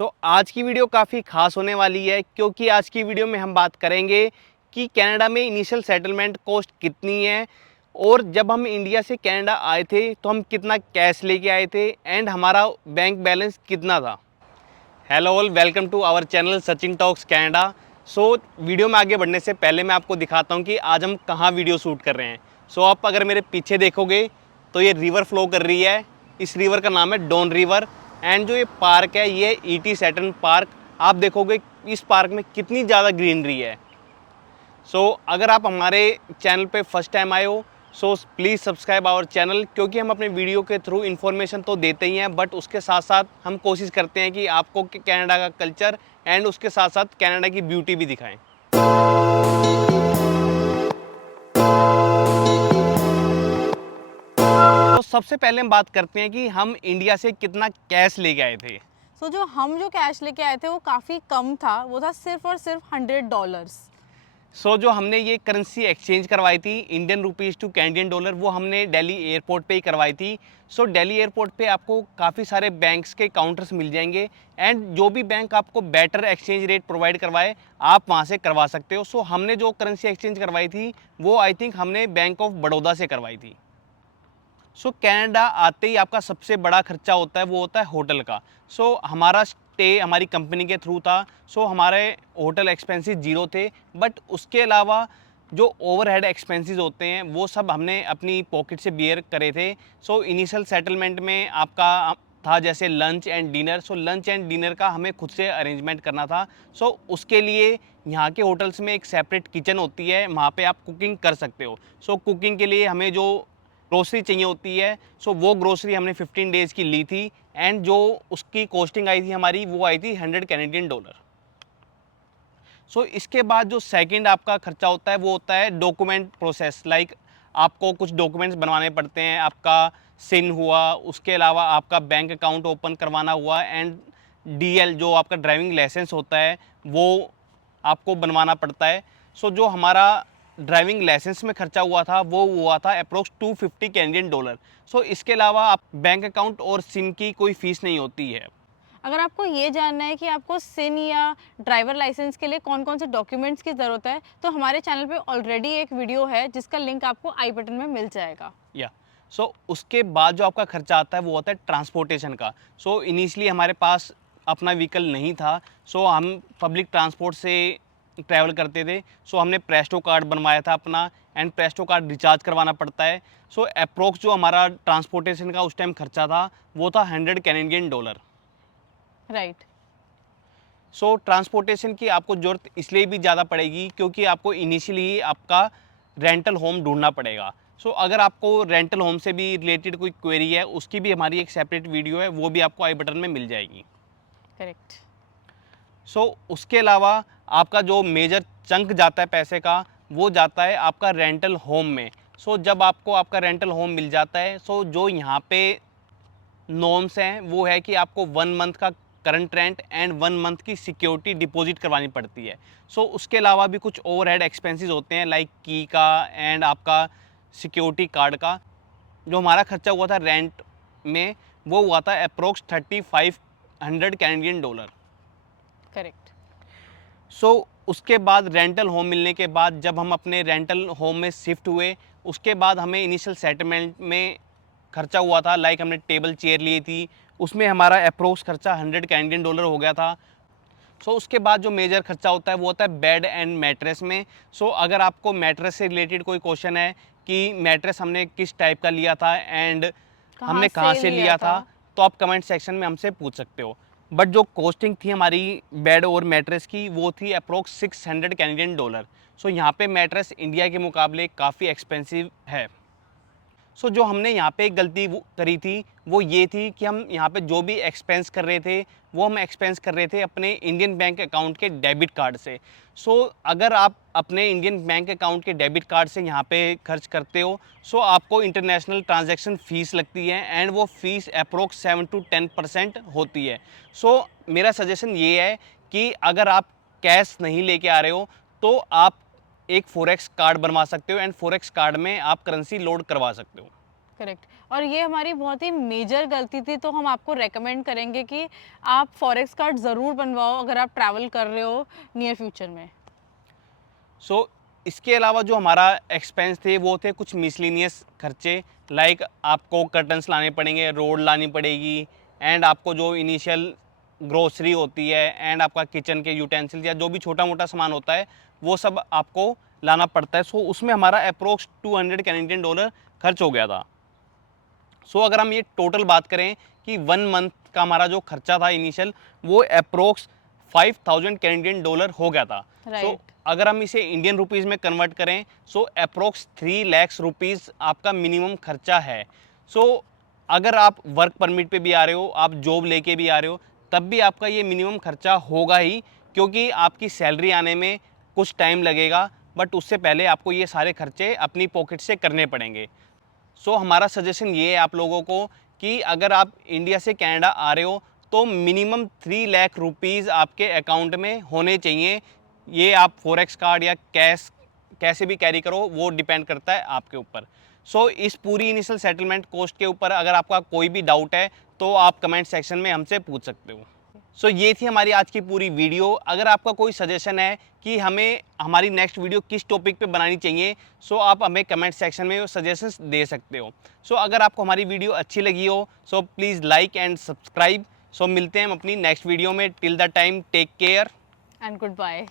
आज की वीडियो काफ़ी ख़ास होने वाली है क्योंकि आज की वीडियो में हम बात करेंगे कि कनाडा में इनिशियल सेटलमेंट कॉस्ट कितनी है और जब हम इंडिया से कनाडा आए थे तो हम कितना कैश लेके आए थे एंड हमारा बैंक बैलेंस कितना था। Hello all, welcome to our channel Sachin talks Canada. Video में आगे बढ़ने से पहले मैं आपको दिखाता हूँ कि आज हम कहाँ वीडियो शूट कर रहे हैं। आप अगर मेरे पीछे देखोगे तो ये रिवर फ्लो कर रही है। इस रिवर का नाम है डॉन रिवर एंड जो ये पार्क है ये ईटी सैटर्न पार्क। आप देखोगे इस पार्क में कितनी ज़्यादा ग्रीनरी है। अगर आप हमारे चैनल पे फर्स्ट टाइम आए हो प्लीज़ सब्सक्राइब आवर चैनल, क्योंकि हम अपने वीडियो के थ्रू इन्फॉर्मेशन तो देते ही हैं बट उसके साथ साथ हम कोशिश करते हैं कि आपको कनाडा का कल्चर एंड उसके साथ साथ कनाडा की ब्यूटी भी दिखाएं। सबसे पहले हम बात करते हैं कि हम इंडिया से कितना कैश लेके आए थे। जो हम जो कैश लेके आए थे वो काफ़ी कम था, वो था सिर्फ और सिर्फ $100। जो हमने ये करेंसी एक्सचेंज करवाई थी Indian rupees two Canadian dollar, वो हमने दिल्ली एयरपोर्ट पे ही करवाई थी। दिल्ली एयरपोर्ट पे आपको काफ़ी सारे बैंक्स के काउंटर्स मिल जाएंगे एंड जो भी बैंक आपको बेटर एक्सचेंज रेट प्रोवाइड करवाए आप वहाँ से करवा सकते हो। हमने जो करेंसी एक्सचेंज करवाई थी वो आई थिंक हमने बैंक ऑफ बड़ौदा से करवाई थी। कनाडा आते ही आपका सबसे बड़ा खर्चा होता है वो होता है होटल का। हमारा स्टे हमारी कंपनी के थ्रू था। हमारे होटल एक्सपेंसेस ज़ीरो थे बट उसके अलावा जो ओवरहेड एक्सपेंसेस होते हैं वो सब हमने अपनी पॉकेट से बियर करे थे। इनिशियल सेटलमेंट में आपका था जैसे lunch and dinner. Lunch and dinner का हमें खुद से अरेंजमेंट करना था। उसके लिए यहाँ के होटल्स में एक सेपरेट किचन होती है, वहाँ पे आप कुकिंग कर सकते हो। कुकिंग के लिए हमें जो ग्रोसरी चाहिए होती है वो ग्रोसरी हमने 15 डेज़ की ली थी एंड जो उसकी कॉस्टिंग आई थी हमारी वो आई थी 100 कैनेडियन डॉलर। इसके बाद जो सेकंड आपका खर्चा होता है वो होता है डॉक्यूमेंट प्रोसेस। लाइक आपको कुछ डॉक्यूमेंट्स बनवाने पड़ते हैं, आपका सिन हुआ, उसके अलावा आपका बैंक अकाउंट ओपन करवाना हुआ एंड डीएल जो आपका ड्राइविंग लाइसेंस होता है वो आपको बनवाना पड़ता है। जो हमारा ड्राइविंग लाइसेंस में खर्चा हुआ था वो हुआ था अप्रोक्स 250 कैनेडियन डॉलर। इसके अलावा आप बैंक अकाउंट और सिन की कोई फ़ीस नहीं होती है। अगर आपको ये जानना है कि आपको सिन या ड्राइवर लाइसेंस के लिए कौन कौन से डॉक्यूमेंट्स की ज़रूरत है, तो हमारे चैनल पे ऑलरेडी एक वीडियो है जिसका लिंक आपको आई बटन में मिल जाएगा। या उसके बाद जो आपका खर्चा आता है वो होता है ट्रांसपोर्टेशन का। इनिशियली हमारे पास अपना व्हीकल नहीं था, हम पब्लिक ट्रांसपोर्ट से ट्रैवल करते थे। हमने प्रेस्टो कार्ड बनवाया था अपना एंड प्रेस्टो कार्ड रिचार्ज करवाना पड़ता है। अप्रोक्स जो हमारा ट्रांसपोर्टेशन का उस टाइम खर्चा था वो था 100 कैनेडियन डॉलर। राइट। ट्रांसपोर्टेशन की आपको ज़रूरत इसलिए भी ज़्यादा पड़ेगी क्योंकि आपको इनिशियली आपका रेंटल होम ढूंढना पड़ेगा। अगर आपको रेंटल होम से भी रिलेटेड कोई क्वेरी है उसकी भी हमारी एक सेपरेट वीडियो है, वो भी आपको आई बटन में मिल जाएगी। करेक्ट। उसके अलावा आपका जो मेजर चंक जाता है पैसे का वो जाता है आपका रेंटल होम में। जब आपको आपका रेंटल होम मिल जाता है जो यहाँ पे नॉर्म्स हैं वो है कि आपको 1 मंथ का करंट रेंट एंड 1 मंथ की सिक्योरिटी डिपॉजिट करवानी पड़ती है। उसके अलावा भी कुछ ओवरहेड एक्सपेंसेस होते हैं लाइक की का एंड आपका सिक्योरिटी कार्ड का। जो हमारा खर्चा हुआ था रेंट में वो हुआ था अप्रोक्स 3500 कैनेडियन डॉलर। करेक्ट। उसके बाद रेंटल होम मिलने के बाद जब हम अपने रेंटल होम में शिफ्ट हुए उसके बाद हमें इनिशियल सेटलमेंट में खर्चा हुआ था। लाइक हमने टेबल चेयर ली थी, उसमें हमारा अप्रोक्स खर्चा 100 कैनेडियन डॉलर हो गया था। उसके बाद जो मेजर खर्चा होता है वो होता है बेड एंड मैट्रेस में। अगर आपको मैट्रेस से रिलेटेड कोई क्वेश्चन है कि मैट्रेस हमने किस टाइप का लिया था एंड हमने कहाँ से लिया था तो आप कमेंट सेक्शन में हमसे पूछ सकते हो। बट जो कॉस्टिंग थी हमारी बेड और मैट्रेस की वो थी अप्रोक्स 600 कैनेडियन डॉलर। यहाँ पे मैट्रेस इंडिया के मुकाबले काफ़ी एक्सपेंसिव है। जो हमने यहाँ पे एक गलती करी थी वो ये थी कि हम यहाँ पे जो भी एक्सपेंस कर रहे थे वो हम एक्सपेंस कर रहे थे अपने इंडियन बैंक अकाउंट के डेबिट कार्ड से। अगर आप अपने इंडियन बैंक अकाउंट के डेबिट कार्ड से यहाँ पे खर्च करते हो आपको इंटरनेशनल ट्रांजैक्शन फ़ीस लगती है एंड वो फ़ीस अप्रोक्स 7 to 10% होती है। मेरा सजेशन ये है कि अगर आप कैश नहीं लेके आ रहे हो तो आप एक फोरेक्स कार्ड बनवा सकते हो एंड फोरेक्स कार्ड में आप करेंसी लोड करवा सकते हो। करेक्ट। और ये हमारी बहुत ही मेजर गलती थी। तो हम आपको रेकमेंड करेंगे कि आप फॉरेक्स कार्ड ज़रूर बनवाओ अगर आप ट्रैवल कर रहे हो नियर फ्यूचर में। सो इसके अलावा जो हमारा एक्सपेंस थे वो थे कुछ मिसलिनियस खर्चे, लाइक आपको कर्टन्स लाने पड़ेंगे, रोड लानी पड़ेगी, एंड आपको जो इनिशियल ग्रोसरी होती है एंड आपका किचन के यूटेंसिल या जो भी छोटा मोटा सामान होता है वो सब आपको लाना पड़ता है। सो उसमें हमारा अप्रोक्स 200 कैनेडियन डॉलर खर्च हो गया था। सो अगर हम ये टोटल बात करें कि 1 मंथ का हमारा जो खर्चा था इनिशियल, वो अप्रोक्स 5000 कैनेडियन डॉलर हो गया था। सो राइट। अगर हम इसे इंडियन रुपीज़ में कन्वर्ट करें, सो अप्रोक्स 3 लाख रुपीज़ आपका मिनिमम खर्चा है। सो अगर आप वर्क परमिट पे भी आ रहे हो, आप जॉब लेके भी आ रहे हो, तब भी आपका ये मिनिमम खर्चा होगा ही, क्योंकि आपकी सैलरी आने में कुछ टाइम लगेगा, बट उससे पहले आपको ये सारे खर्चे अपनी पॉकेट से करने पड़ेंगे। सो हमारा सजेशन ये है आप लोगों को कि अगर आप इंडिया से कनाडा आ रहे हो तो मिनिमम 3 लाख रुपीज़ आपके अकाउंट में होने चाहिए। ये आप फॉरेक्स कार्ड या कैश कैसे भी कैरी करो, वो डिपेंड करता है आपके ऊपर। सो इस पूरी इनिशियल सेटलमेंट कॉस्ट के ऊपर अगर आपका कोई भी डाउट है तो आप कमेंट सेक्शन में हमसे पूछ सकते हो। सो ये थी हमारी आज की पूरी वीडियो। अगर आपका कोई सजेशन है कि हमें हमारी नेक्स्ट वीडियो किस टॉपिक पे बनानी चाहिए, सो आप हमें कमेंट सेक्शन में सजेशंस दे सकते हो। सो अगर आपको हमारी वीडियो अच्छी लगी हो so please like and subscribe. So मिलते हैं हम अपनी नेक्स्ट वीडियो में। Till the time take care. And good bye.